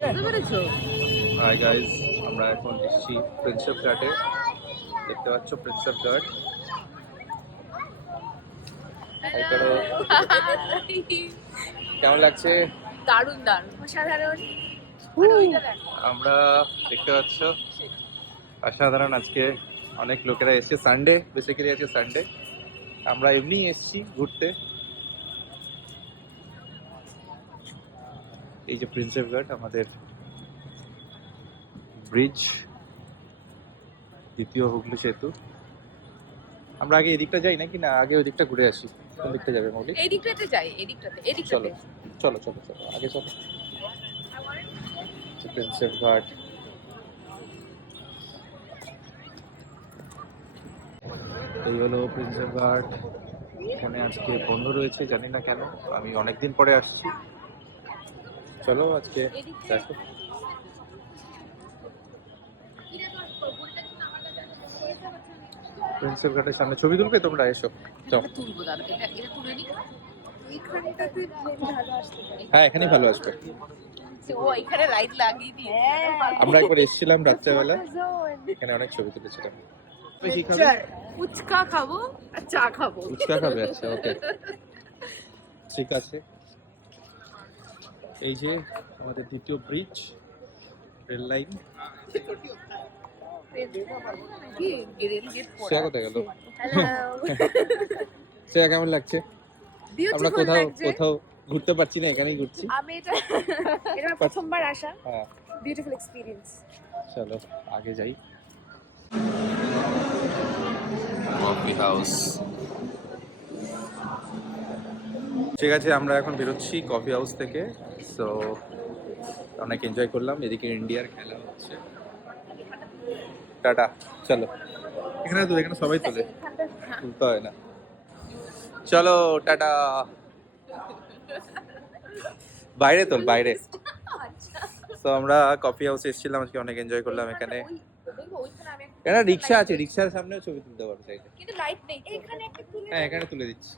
Hi guys, আমরা এখন এসেছি প্রিন্সেপ ঘাটে। দেখতে পাচ্ছ প্রিন্সেপ ঘাট। কেমন লাগছে? দারুণ দারুণ অসাধারণ। আমরা দেখতে পাচ্ছ অসাধারণ। আজকে অনেক লোকেরা এসেছে, সানডে বেসিক্যালি আজকে সানডে। আমরা এমনি এসেছি ঘুরতে। এই যে প্রিন্সেপ ঘাট, আমাদের ব্রিজ, দ্বিতীয় হুগলি সেতু। আমরা আগে এদিকটা যাই নাকি না আগে ওই দিকটা ঘুরে আসি? কোন দিকটা যাবে মৌলি? এই দিকটাতে যাই, চলো চলো চলো চলো আগে চলো। প্রিন্সেপ ঘাট, এই হলো প্রিন্সেপ ঘাট। এখানে আজকে বন্ধ রয়েছে, জানি না কেন। আমি অনেকদিন পরে আসছি। চলো আজকে দেখো। প্রিন্সেপ ঘাটের সামনে ছবি তুলবে তোমরা? এসো তুলবো, দাঁড়া এটা তুলে নি। হ্যাঁ, এখানেই ভালো আসবে। ও এখানে লাইট লাগিয়ে দিয়ে আমরা একবার এসেছিলাম রাত্রেবেলা, এখানে অনেক ছবি তুলেছিলাম। কি খাবে? ফুচকা খাবো আর চা খাবো। ফুচকা খাবে? আচ্ছা, ওকে, ঠিক আছে। এই যে আমাদের দ্বিতীয় ব্রিজ, রেল লাইন। শ্রেয়া কোথায় গেল? শ্রেয়া, কেমন লাগছে? আমরা কোথাও ঘুরতে পারছি না, এখানেই ঘুরছি। আমি এটা প্রথমবার আসা। হ্যাঁ, বিউটিফুল এক্সপেরিয়েন্স। চলো আগে যাই। Coffee house. ঠিক আছে, আমরা এখন বেরোচ্ছি কফি হাউস থেকে। সো অনেক এনজয় করলাম। এদিকে ইন্ডিয়ার খেলা হচ্ছে। টাটা, চলো। এখানে সবাই তোলে, তুলতে হয় না। চলো টাটা। বাইরে তোল, বাইরে। তো আমরা কফি হাউসে এসেছিলাম আজকে, অনেক এনজয় করলাম এখানে। এখানে রিক্সা আছে, রিক্সার সামনেও ছবি তুলতে পারো চাইলে। কিন্তু লাইট নেই এখানে, একটা তুলে হ্যাঁ, এখানে তুলে দিচ্ছি।